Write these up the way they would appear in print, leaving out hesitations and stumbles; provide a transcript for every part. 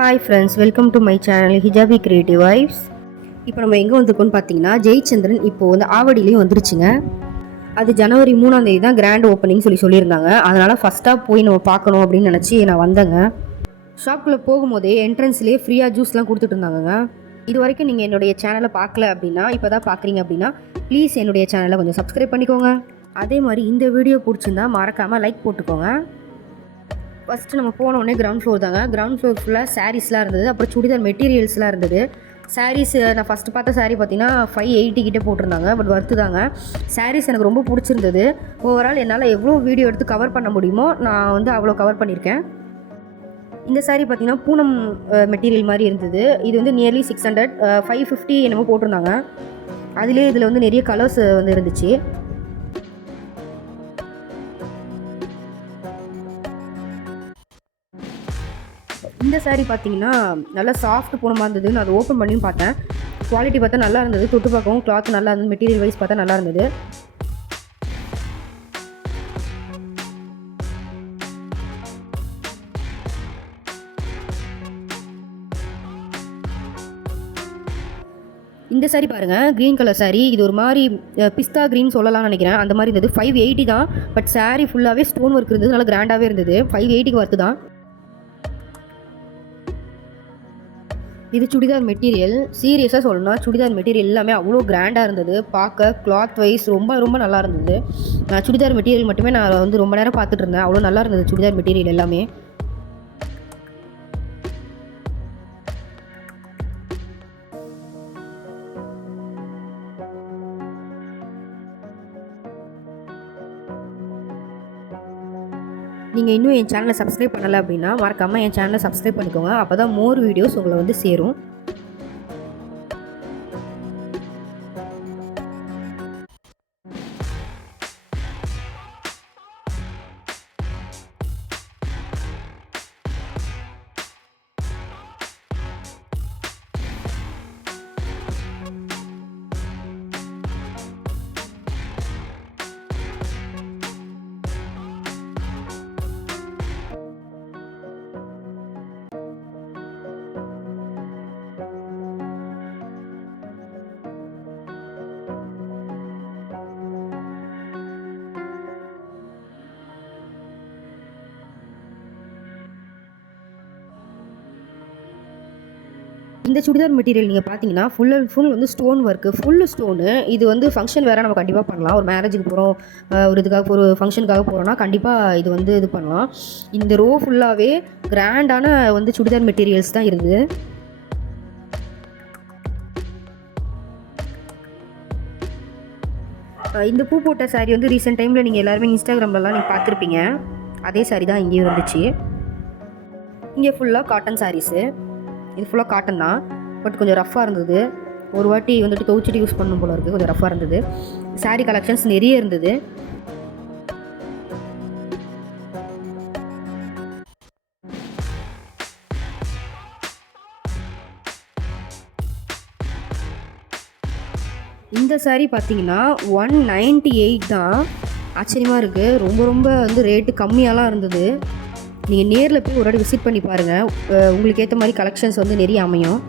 Hi friends, welcome to my channel hijabi creative vibes. இப்போ நம்ம எங்கே வந்திருக்கோம்னு பார்த்தீங்கன்னா, ஜெயச்சந்திரன் இப்போது வந்து ஆவடியிலையும் வந்துருச்சுங்க. அது ஜனவரி 3ஆம் தேதி தான் கிராண்ட் ஓப்பனிங் சொல்லியிருந்தாங்க. அதனால் ஃபஸ்ட்டாக போய் நம்ம பார்க்கணும் அப்படின்னு நினச்சி நான் வந்தேங்க. ஷாப்புக்குள்ளே போகும்போதே என்ட்ரன்ஸ்லேயே ஃப்ரீயாக ஜூஸ்லாம் கொடுத்துட்டு இருந்தாங்கங்க. இது வரைக்கும் நீங்கள் என்னுடைய சேனலை பார்க்கல அப்படின்னா, இப்போ தான் பார்க்குறீங்க அப்படின்னா ப்ளீஸ் என்னுடைய சேனலை கொஞ்சம் சப்ஸ்கிரைப் பண்ணிக்கோங்க. அதே மாதிரி இந்த வீடியோ பிடிச்சிருந்தா மறக்காமல் லைக் போட்டுக்கோங்க. ஃபஸ்ட்டு நம்ம போனோடனே கிரவுண்ட் ஃப்ளோர் தாங்க. கிரவுண்ட் ஃப்ளோர் ஃபுல்லாக சாரீஸ்லாம் இருந்தது, அப்புறம் சுடிதார் மெட்டீரியல்ஸ்லாம் இருந்தது. சாரீஸ் நான் ஃபஸ்ட்டு பார்த்த சாரீ பார்த்தீங்கன்னா 580 கிட்டே போட்டிருந்தாங்க. பட் ஒர்த்து தாங்க. சாரீஸ் எனக்கு ரொம்ப பிடிச்சிருந்தது. ஓவரால் என்னால் எவ்வளோ வீடியோ எடுத்து கவர் பண்ண முடியுமோ நான் வந்து அவ்வளோ கவர் பண்ணியிருக்கேன். இந்த சாரீ பார்த்தீங்கன்னா பூனம் மெட்டீரியல் மாதிரி இருந்தது. இது வந்து நியர்லி 600, 550 என்னமோ போட்டிருந்தாங்க. அதிலே இதில் வந்து நிறைய கலர்ஸ் வந்து இருந்துச்சு. இந்த சாரீ பார்த்தீங்கன்னா நல்லா சாஃப்ட் பூனமாக இருந்தது. நான் அதை ஓப்பன் பண்ணியும் பார்த்தேன். குவாலிட்டி பார்த்தா நல்லா இருந்தது. தொட்டு பார்க்கவும் கிளாத் நல்லா இருந்தது. மெட்டீரியல் வைஸ் பார்த்தா நல்லா இருந்தது. இந்த சாரீ பாருங்கள், க்ரீன் கலர் சாரீ. இது ஒரு மாதிரி பிஸ்தா க்ரீன் சொல்லலாம்னு நினைக்கிறேன். அந்த மாதிரி இருந்தது. 580 தான். பட் சாரீ ஃபுல்லாகவே ஸ்டோன் ஒர்க் இருந்தது. நல்லா கிராண்டாகவே இருந்தது. 580க்கு ஒர்த்து தான். இது சுடிதார் மெட்டீரியல். சீரியஸாக சொல்லணும்னா சுடிதார் மெட்டீரியல் எல்லாமே அவ்வளோ கிராண்டாக இருந்தது. பார்க்க கிளாத் வைஸ் ரொம்ப ரொம்ப நல்லா இருந்தது. சுடிதார் மெட்டீரியல் மட்டுமே நான் வந்து ரொம்ப நேரம் பார்த்துட்டு இருந்தேன். அவ்வளோ நல்லா இருந்தது சுடிதார் மெட்டீரியல் எல்லாமே. நீங்கள் இன்னும் என் சேனலை சப்ஸ்கிரைப் பண்ணலை அப்படின்னா மறக்காமல் என் சேனலை சப்ஸ்கிரைப் பண்ணிக்கோங்க. அப்போ தான் மோர் வீடியோஸ் உங்களை வந்து சேரும். இந்த சுடிதார் மெட்டீரியல் நீங்கள் பார்த்தீங்கன்னா ஃபுல் அண்ட் ஃபுல் வந்து ஸ்டோன் ஒர்க்கு, ஃபுல்லு ஸ்டோனு. இது வந்து ஃபங்க்ஷன் வேறு நம்ம கண்டிப்பாக பண்ணலாம். ஒரு மேரேஜுக்கு போகிறோம், ஒரு இதுக்காக ஒரு ஃபங்க்ஷனுக்காக போகிறோன்னா கண்டிப்பாக இது வந்து இது பண்ணலாம். இந்த ரோ ஃபுல்லாகவே கிராண்டான வந்து சுடிதார் மெட்டீரியல்ஸ் தான் இருந்தது. இந்த பூ போட்ட சாரீ வந்து ரீசெண்ட் டைமில் நீங்கள் எல்லாருமே இன்ஸ்டாகிராம்லலாம் நீங்கள் பார்த்துருப்பீங்க. அதே சாரீ தான் இங்கேயும் இருந்துச்சு. இங்கே ஃபுல்லாக காட்டன் சாரீஸு. இது ஃபுல்லாக காட்டன் தான். பட் கொஞ்சம் ரஃப்பாக இருந்தது. ஒரு வாட்டி வந்துட்டு துவைச்சிட்டு யூஸ் பண்ணணும் போல இருக்குது. கொஞ்சம் ரஃப்பாக இருந்தது. சாரீ கலெக்ஷன்ஸ் நிறைய இருந்தது. இந்த சாரீ பார்த்தீங்கன்னா 198 தான். ஆச்சரியமாக இருக்குது. ரொம்ப ரொம்ப வந்து ரேட்டு கம்மியாலாம் இருந்தது. நீங்கள் நேரில் போய் ஒரு வாட்டி விசிட் பண்ணி பாருங்கள். உங்களுக்கு ஏற்ற மாதிரி கலெக்ஷன்ஸ் வந்து நிறைய அமையும்.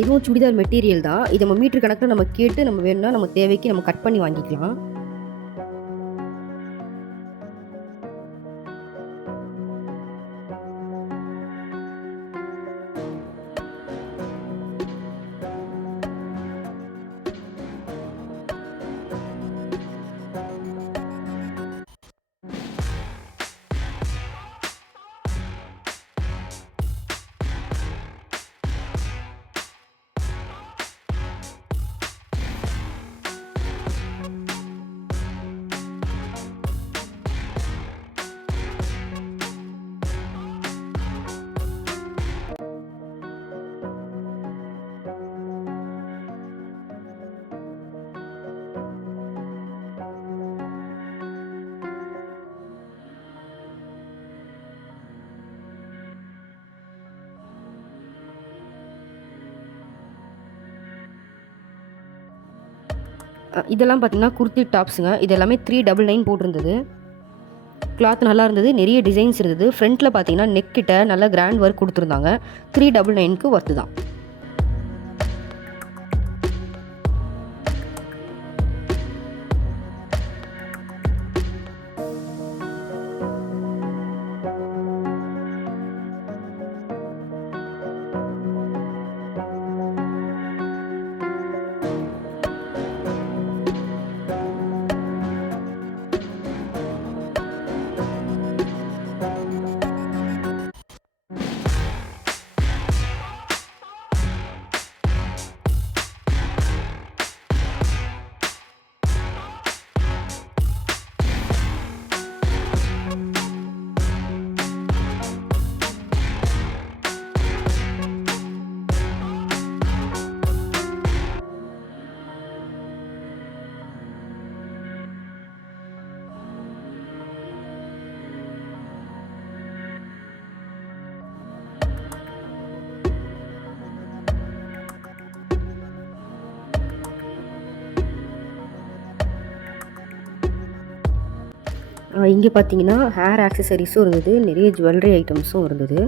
இதுவும் சுடிதார் மெட்டீரியல் தான். இது நம்ம மீட்டர் கணக்கில் நம்ம கேட்டு நம்ம வேணும்னா நம்ம தேவைக்கு நம்ம கட் பண்ணி வாங்கிக்கலாம். இதெல்லாம் பார்த்தீங்கன்னா குர்த்தி டாப்ஸுங்க. இது எல்லாமே 399 போட்டிருந்தது. கிளாத் நல்லா இருந்தது, நிறைய டிசைன்ஸ் இருந்தது. ஃப்ரண்ட்டில் பார்த்தீங்கன்னா நெக் கிட்ட நல்லா கிராண்ட் ஒர்க் கொடுத்துருந்தாங்க. 399க்கு ஒர்த்து தான். இங்கே பார்த்தீங்கன்னா ஹேர் ஆக்சசரிஸும் இருந்தது, நிறைய ஜுவல்லரி ஐட்டம்ஸும் இருந்தது.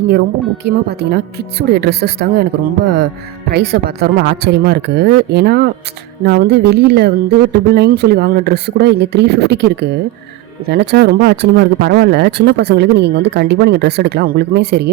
இங்கே ரொம்ப முக்கியமாக பார்த்தீங்கன்னா கிட்ஸுடைய ட்ரெஸ்ஸஸ் தாங்க எனக்கு ரொம்ப ப்ரைஸை பார்த்தா ரொம்ப ஆச்சரியமாக இருக்குது. ஏன்னா நான் வந்து வெளியில் வந்து 999 சொல்லி வாங்கின ட்ரெஸ்ஸு கூட இங்கே 350க்கு இருக்குது. நினச்சா ரொம்ப ஆச்சரியமாக இருக்குது. பரவாயில்ல, சின்ன பசங்களுக்கு நீங்கள் இங்கே வந்து கண்டிப்பாக நீங்கள் ட்ரெஸ் எடுக்கலாம், உங்களுக்குமே சரி.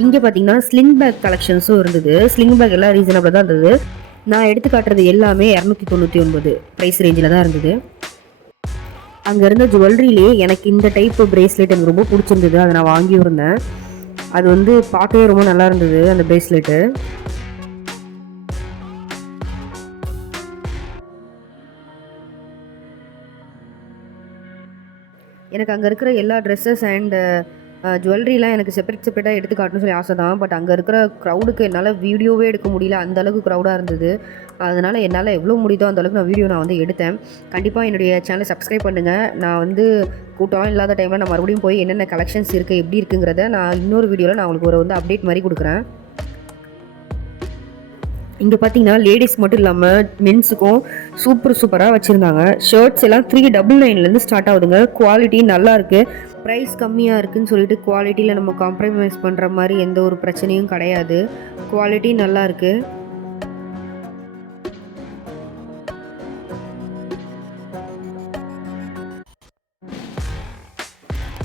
இங்கே பார்த்தீங்கன்னா ஸ்லிங் பேக் கலெக்ஷன்ஸும் இருந்தது. ஸ்லிங் பேக் எல்லாம் ரீசனபிளாக தான் இருந்தது. நான் எடுத்து காட்டுறது எல்லாமே 299 ப்ரைஸ் ரேஞ்சில் தான் இருந்தது. அங்கே இருந்த ஜுவல்லரியிலே எனக்கு இந்த டைப் பிரேஸ்லெட் எனக்கு ரொம்ப பிடிச்சிருந்தது. அதை நான் வாங்கியும் இருந்தேன். அது வந்து பார்க்கவே ரொம்ப நல்லா இருந்தது அந்த பிரேஸ்லெட்டு. எனக்கு அங்கே இருக்கிற எல்லா ட்ரெஸ்ஸஸ் அண்ட் ஜுவல்லரிலாம் எனக்கு செப்பரேட்டாக எடுத்து காட்டணும்னு சொல்லி ஆசை தான். பட் அங்கே இருக்கிற க்ரௌடுக்கு என்னால் வீடியோவே எடுக்க முடியல. அந்தளவுக்கு க்ரௌடாக இருந்தது. அதனால் என்னால் எவ்வளோ முடியுதோ அந்தளவுக்கு நான் வீடியோ நான் வந்து எடுத்தேன். கண்டிப்பாக என்னுடைய சேனலை சப்ஸ்கிரைப் பண்ணுங்கள். நான் வந்து கூட்டம் இல்லாத டைமில் நான் மறுபடியும் போய் என்னென்ன கலெக்ஷன்ஸ் இருக்குது எப்படி இருக்குங்கிறத நான் இன்னொரு வீடியோவில் நான் உங்களுக்கு ஒரு வந்து அப்டேட் மாதிரி கொடுக்குறேன். இங்கே பார்த்தீங்கன்னா லேடிஸ் மட்டும் இல்லாமல் மென்ஸுக்கும் சூப்பராக வச்சுருந்தாங்க. ஷர்ட்ஸ் எல்லாம் 399 ஸ்டார்ட் ஆகுதுங்க. குவாலிட்டி நல்லா இருக்குது. ப்ரைஸ் கம்மியாக இருக்குதுன்னு சொல்லிட்டு குவாலிட்டியில் நம்ம காம்ப்ரமைஸ் பண்ணுற மாதிரி எந்த ஒரு பிரச்சனையும் கிடையாது. குவாலிட்டி நல்லா இருக்குது.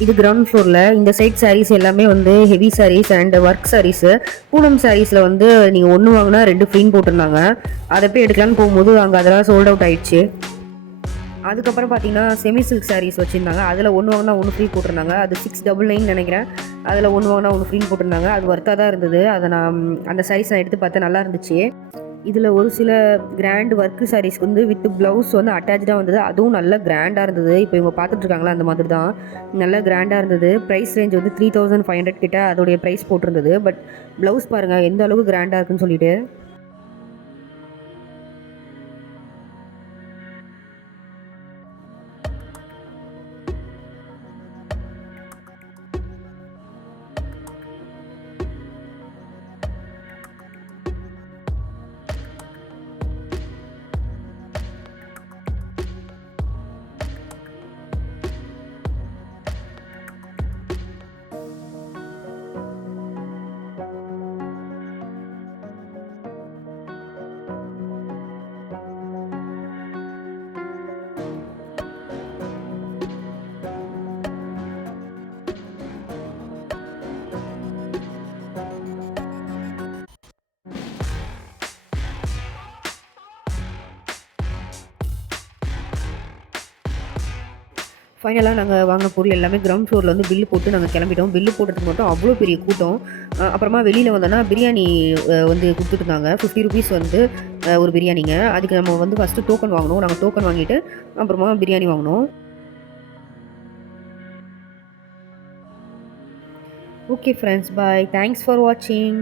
இது கிரவுண்ட் ஃப்ளோரில். இந்த சைட் சாரீஸ் எல்லாமே வந்து heavy sarees and work sarees. Poonam சாரீஸில் வந்து நீங்கள் ஒன்று வாங்கினா 2 ஃப்ரீன்னு போட்டிருந்தாங்க. அதை போய் எடுக்கலான்னு போகும்போது அங்கே அதெல்லாம் சோல்ட் அவுட் ஆயிடுச்சு. அதுக்கப்புறம் பார்த்தீங்கன்னா செமி சில்க் சாரீஸ் வச்சுருந்தாங்க. அதில் ஒன்று வாங்கினா 1 ஃப்ரீ போட்டிருந்தாங்க. அது 699 நினைக்கிறேன். அதில் ஒன்று வாங்கினா 1 ஃப்ரீன்னு போட்டிருந்தாங்க. அது ஒர்த்தாக தான் இருந்தது. அதை நான் அந்த சாரீஸ் நான் எடுத்து பார்த்தேன், நல்லா இருந்துச்சு. இதில் ஒரு சில கிராண்ட் ஒர்க்கு சாரீஸ்க்கு வந்து வித் ப்ளவுஸ் வந்து அட்டாச்சாக வந்தது. அதுவும் நல்ல கிராண்டாக இருந்தது. இப்போ இவங்க பார்த்துட்ருக்காங்களா அந்த மாதிரி தான் நல்ல கிராண்டாக இருந்தது. ப்ரைஸ் ரேஞ்ச் வந்து 3500 கிட்ட அதோடைய ப்ரைஸ் போட்டிருந்தது. பட் ப்ளவுஸ் பாருங்கள் எந்த அளவுக்கு கிராண்டாக இருக்குன்னு சொல்லிட்டு. ஃபைனலாக நாங்கள் வாங்கின பொருள் எல்லாமே கிரவுண்ட் ஃப்ளோரில் வந்து பில்லு போட்டு நாங்கள் கிளம்பிட்டோம். பில்லு போடுறதுக்கு மட்டும் அவ்வளோ பெரிய கூட்டம். அப்புறமா வெளியில் வந்தோன்னா பிரியாணி வந்து கொடுத்துட்ருந்தாங்க. 50 ருபீஸ் வந்து ஒரு பிரியாணிங்க. அதுக்கு நம்ம வந்து ஃபஸ்ட்டு டோக்கன் வாங்கினோம். நாங்கள் டோக்கன் வாங்கிட்டு அப்புறமா பிரியாணி வாங்கினோம். Okay friends, bye. Thanks for வாட்சிங்.